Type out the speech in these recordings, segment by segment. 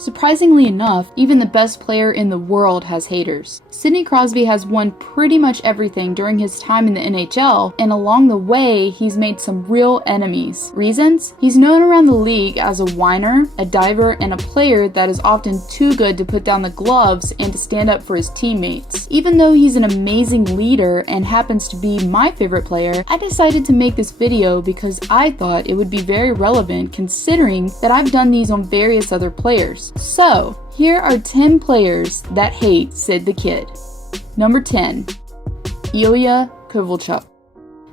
Surprisingly enough, even the best player in the world has haters. Sidney Crosby has won pretty much everything during his time in the NHL, and along the way, he's made some real enemies. Reasons? He's known around the league as a whiner, a diver, and a player that is often too good to put down the gloves and to stand up for his teammates. Even though he's an amazing leader and happens to be my favorite player, I decided to make this video because I thought it would be very relevant considering that I've done these on various other players. So, here are 10 players that hate Sid the Kid. Number 10. Ilya Kovalchuk.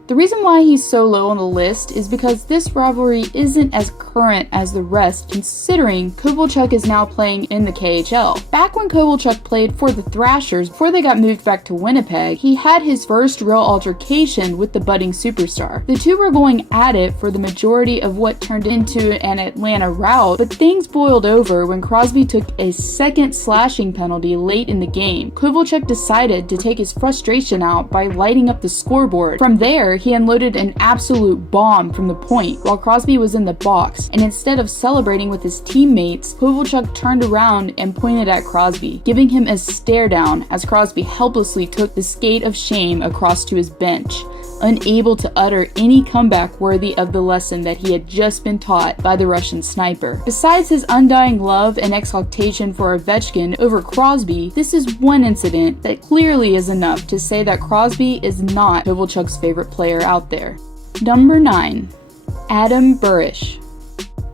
The reason why he's so low on the list is because this rivalry isn't as current as the rest, considering Kovalchuk is now playing in the KHL. Back when Kovalchuk played for the Thrashers before they got moved back to Winnipeg, he had his first real altercation with the budding superstar. The two were going at it for the majority of what turned into an Atlanta rout, but things boiled over when Crosby took a second slashing penalty late in the game. Kovalchuk decided to take his frustration out by lighting up the scoreboard. From there, he unloaded an absolute bomb from the point while Crosby was in the box, and instead of celebrating with his teammates, Kovalchuk turned around and pointed at Crosby, giving him a stare down as Crosby helplessly took the skate of shame across to his bench, unable to utter any comeback worthy of the lesson that he had just been taught by the Russian sniper. Besides his undying love and exaltation for Ovechkin over Crosby, this is one incident that clearly is enough to say that Crosby is not Kovalchuk's favorite player out there. Number 9. Adam Burish.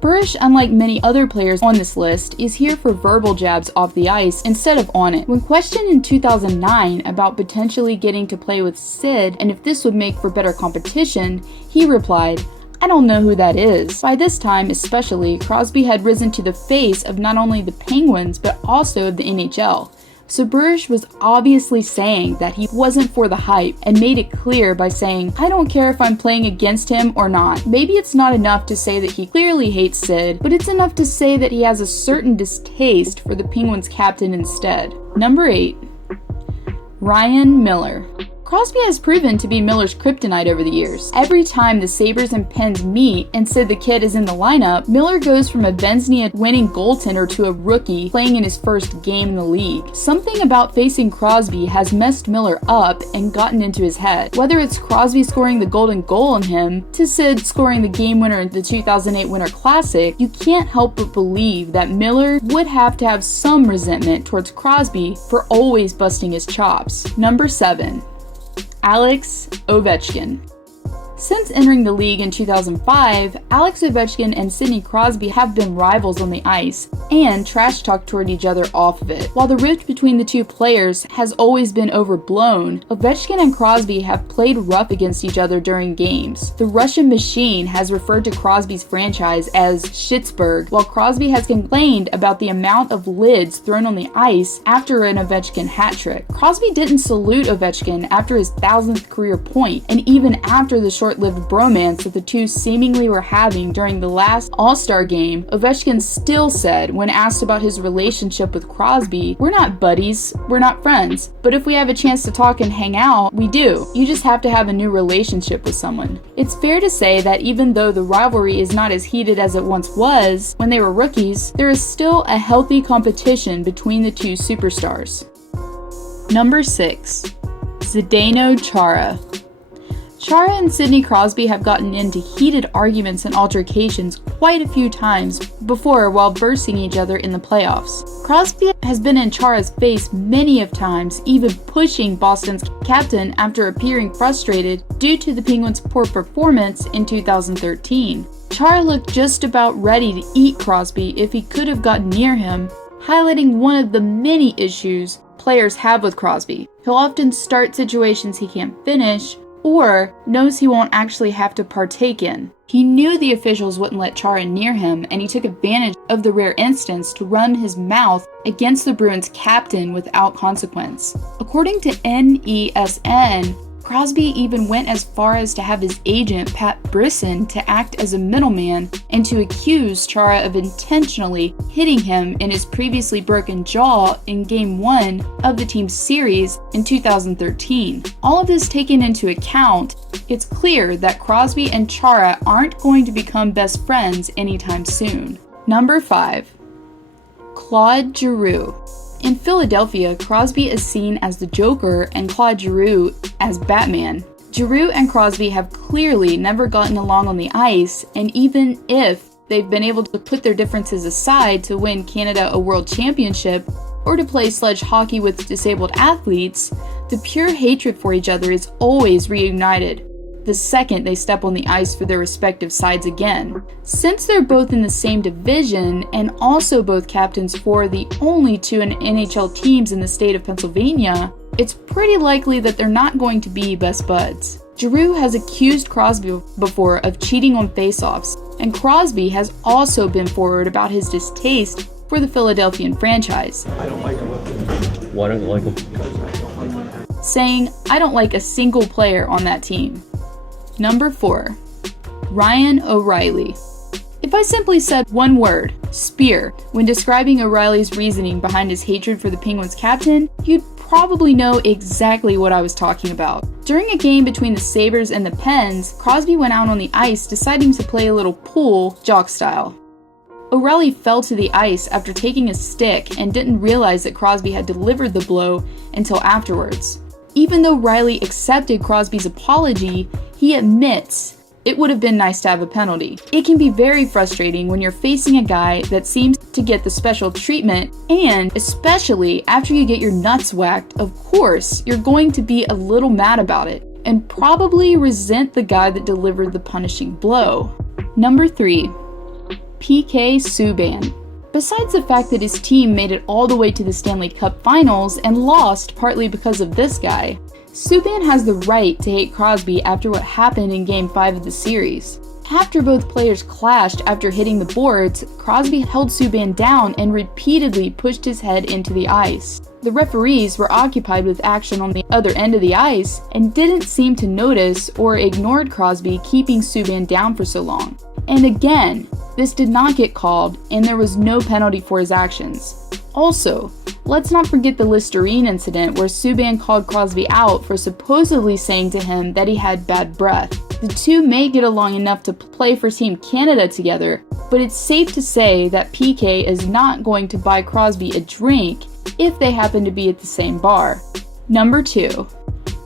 Burish, unlike many other players on this list, is here for verbal jabs off the ice instead of on it. When questioned in 2009 about potentially getting to play with Sid and if this would make for better competition, he replied, "I don't know who that is." By this time especially, Crosby had risen to the face of not only the Penguins but also of the NHL. So Burish was obviously saying that he wasn't for the hype and made it clear by saying, "I don't care if I'm playing against him or not." Maybe it's not enough to say that he clearly hates Sid, but it's enough to say that he has a certain distaste for the Penguins captain instead. Number 8. Ryan Miller. Crosby has proven to be Miller's kryptonite over the years. Every time the Sabres and Pens meet and Sid the Kid is in the lineup, Miller goes from a Vezina winning goaltender to a rookie playing in his first game in the league. Something about facing Crosby has messed Miller up and gotten into his head. Whether it's Crosby scoring the golden goal on him, to Sid scoring the game winner in the 2008 Winter Classic, you can't help but believe that Miller would have to have some resentment towards Crosby for always busting his chops. Number 7. Alex Ovechkin. Since entering the league in 2005, Alex Ovechkin and Sidney Crosby have been rivals on the ice and trash-talked toward each other off of it. While the rift between the two players has always been overblown, Ovechkin and Crosby have played rough against each other during games. The Russian Machine has referred to Crosby's franchise as Schittsburg, while Crosby has complained about the amount of lids thrown on the ice after an Ovechkin hat trick. Crosby didn't salute Ovechkin after his 1,000th career point, and even after the short-lived bromance that the two seemingly were having during the last All-Star game, Ovechkin still said when asked about his relationship with Crosby, "We're not buddies, we're not friends, but if we have a chance to talk and hang out, we do. You just have to have a new relationship with someone." It's fair to say that even though the rivalry is not as heated as it once was when they were rookies, there is still a healthy competition between the two superstars. Number 6. Cedeno Chara. Chara and Sidney Crosby have gotten into heated arguments and altercations quite a few times before while versing each other in the playoffs. Crosby has been in Chara's face many of times, even pushing Boston's captain after appearing frustrated due to the Penguins' poor performance in 2013. Chara looked just about ready to eat Crosby if he could have gotten near him, highlighting one of the many issues players have with Crosby. He'll often start situations he can't finish, or knows he won't actually have to partake in. He knew the officials wouldn't let Chara near him, and he took advantage of the rare instance to run his mouth against the Bruins captain without consequence. According to NESN, Crosby even went as far as to have his agent, Pat Brisson, to act as a middleman and to accuse Chara of intentionally hitting him in his previously broken jaw in Game 1 of the team's series in 2013. All of this taken into account, it's clear that Crosby and Chara aren't going to become best friends anytime soon. Number 5. Claude Giroux. In Philadelphia, Crosby is seen as the Joker and Claude Giroux as Batman. Giroux and Crosby have clearly never gotten along on the ice, and even if they've been able to put their differences aside to win Canada a world championship or to play sledge hockey with disabled athletes, the pure hatred for each other is always reignited the second they step on the ice for their respective sides again. Since they're both in the same division and also both captains for the only two NHL teams in the state of Pennsylvania, it's pretty likely that they're not going to be best buds. Giroux has accused Crosby before of cheating on faceoffs, and Crosby has also been forward about his distaste for the Philadelphian franchise. I don't like him. Why don't you like him? Saying, "I don't like a single player on that team." Number 4. Ryan O'Reilly. If I simply said one word, spear, when describing O'Reilly's reasoning behind his hatred for the Penguins captain, you'd probably know exactly what I was talking about. During a game between the Sabres and the Pens, Crosby went out on the ice deciding to play a little pool, jock style. O'Reilly fell to the ice after taking a stick and didn't realize that Crosby had delivered the blow until afterwards. Even though Riley accepted Crosby's apology, he admits it would have been nice to have a penalty. It can be very frustrating when you're facing a guy that seems to get the special treatment, and especially after you get your nuts whacked, of course, you're going to be a little mad about it, and probably resent the guy that delivered the punishing blow. Number 3. PK Subban. Besides the fact that his team made it all the way to the Stanley Cup Finals and lost partly because of this guy, Subban has the right to hate Crosby after what happened in Game 5 of the series. After both players clashed after hitting the boards, Crosby held Subban down and repeatedly pushed his head into the ice. The referees were occupied with action on the other end of the ice and didn't seem to notice or ignored Crosby keeping Subban down for so long. And again, this did not get called, and there was no penalty for his actions. Also, let's not forget the Listerine incident where Subban called Crosby out for supposedly saying to him that he had bad breath. The two may get along enough to play for Team Canada together, but it's safe to say that PK is not going to buy Crosby a drink if they happen to be at the same bar. Number 2.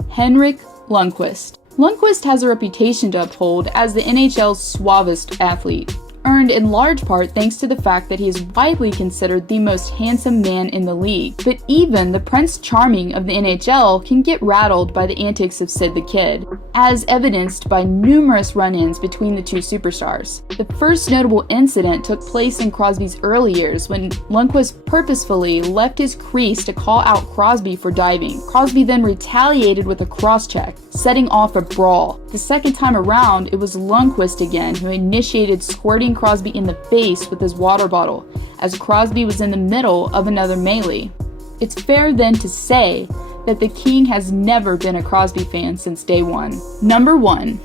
Henrik Lundqvist. Lundqvist has a reputation to uphold as the NHL's suavest athlete, earned in large part thanks to the fact that he is widely considered the most handsome man in the league. But even the Prince Charming of the NHL can get rattled by the antics of Sid the Kid, as evidenced by numerous run-ins between the two superstars. The first notable incident took place in Crosby's early years when Lundqvist purposefully left his crease to call out Crosby for diving. Crosby then retaliated with a cross-check, setting off a brawl. The second time around, it was Lundqvist again who initiated squirting Crosby in the face with his water bottle, as Crosby was in the middle of another melee. It's fair then to say that the King has never been a Crosby fan since day one. Number 1.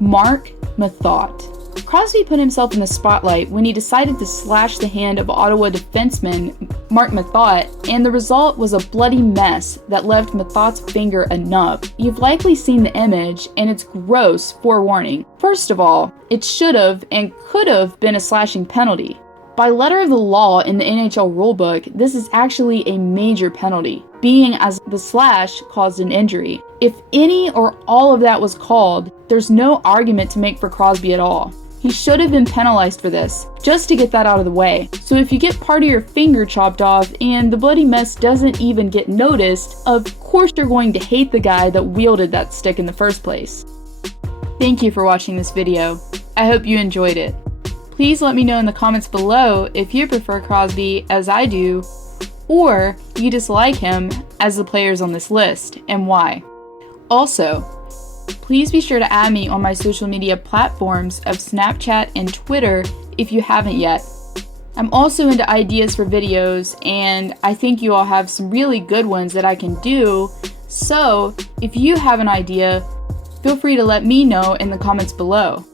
Marc Methot. Crosby put himself in the spotlight when he decided to slash the hand of Ottawa defenseman Marc Methot, and the result was a bloody mess that left Methot's finger a nub. You've likely seen the image, and it's gross, forewarning. First of all, it should have and could have been a slashing penalty. By letter of the law in the NHL rulebook, this is actually a major penalty, being as the slash caused an injury. If any or all of that was called, there's no argument to make for Crosby at all. He should have been penalized for this, just to get that out of the way. So if you get part of your finger chopped off and the bloody mess doesn't even get noticed, of course you're going to hate the guy that wielded that stick in the first place. Thank you for watching this video. I hope you enjoyed it. Please let me know in the comments below if you prefer Crosby as I do, or you dislike him as the players on this list, and why. Also, please be sure to add me on my social media platforms of Snapchat and Twitter if you haven't yet. I'm also into ideas for videos, and I think you all have some really good ones that I can do, so if you have an idea, feel free to let me know in the comments below.